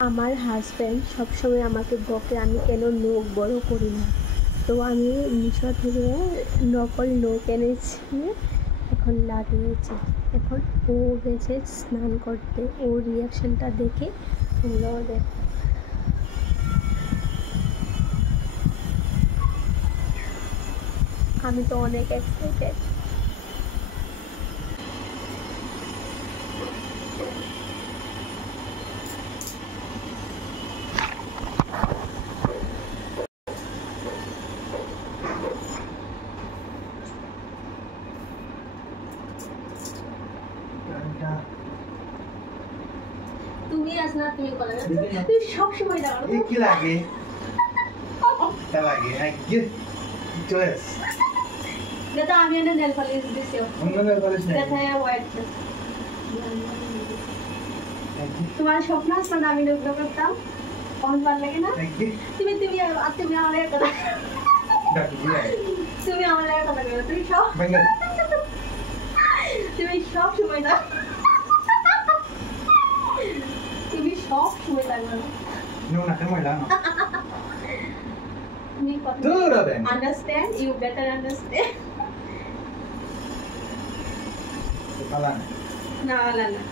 আমার হাজব্যান্ড সবসময় আমাকে বকে আমি কেন নখ বড় করি না। তো আমি মিশো থেকে নকল নখ এনেছি, এখন লাগিয়েছি। এখন ও গেছে স্নান করতে, ওর রিয়াকশানটা দেখে তোমরাও দেখো। আমি তো অনেক এক্সাইটেড। তুমি আসনা, তুমি বলে না তুই সব সময় দাও কি লাগে তা লাগে আগে চয়েস দাদা আমি না নেল পলিশ দিছি। অন্য নেল পলিশ না দাদা হোয়াইট তোমার স্বপ্ন আছে না আমি নগ্ন করতাম কোন ভালো লাগে না। তুমি তুমি তুমি আমার একটা তুমি আমার একটা কথা বলো, তুমি সব তুমি সব সময় দাও, তুমি সব সময় লাগবে না। No, না কেমন লাগলো তুমি কথা আন্ডারস্ট্যান্ড, ইউ বেটার আন্ডারস্ট্যান্ড। পালা না না না